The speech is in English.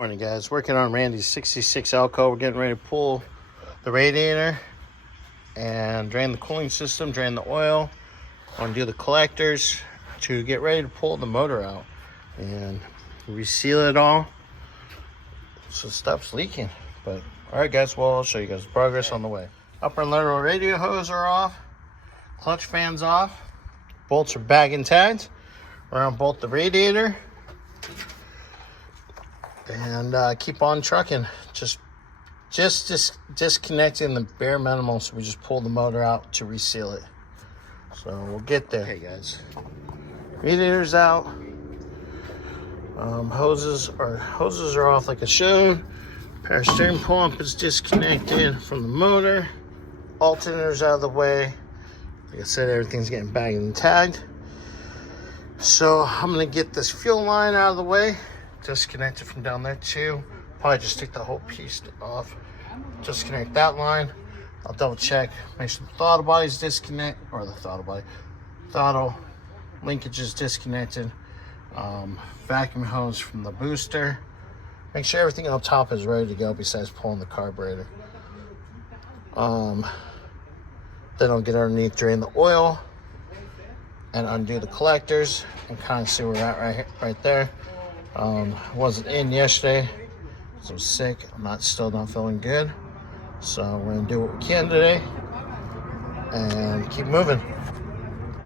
Morning guys, working on Randy's 66 Elco. We're getting ready to pull the radiator and drain the cooling system, drain the oil, undo the collectors to get ready to pull the motor out and reseal it all so stuff's leaking. But all right guys, well I'll show you guys the progress on the way. Upper and lower radio hose are off, clutch fans off, bolts are bag and tagged. We're gonna bolt the radiator and keep on trucking. Just disconnecting the bare minimum, so we just pull the motor out to reseal it. So we'll get there. Okay guys, radiator's out. Hoses are off like I showed. Power steering pump is disconnected from the motor. Alternator's out of the way. Like I said, everything's getting bagged and tagged. So I'm gonna get this fuel line out of the way. Disconnect it from down there too. Probably just take the whole piece off. Disconnect that line. I'll double check, make sure the throttle body's disconnect, or the throttle linkage is disconnected. Vacuum hose from the booster. Make sure everything up top is ready to go besides pulling the carburetor. Then I'll get underneath, drain the oil, and undo the collectors and kind of see where we're at right there. Wasn't in yesterday because I was sick. I'm still not feeling good, so we're gonna do what we can today and keep moving.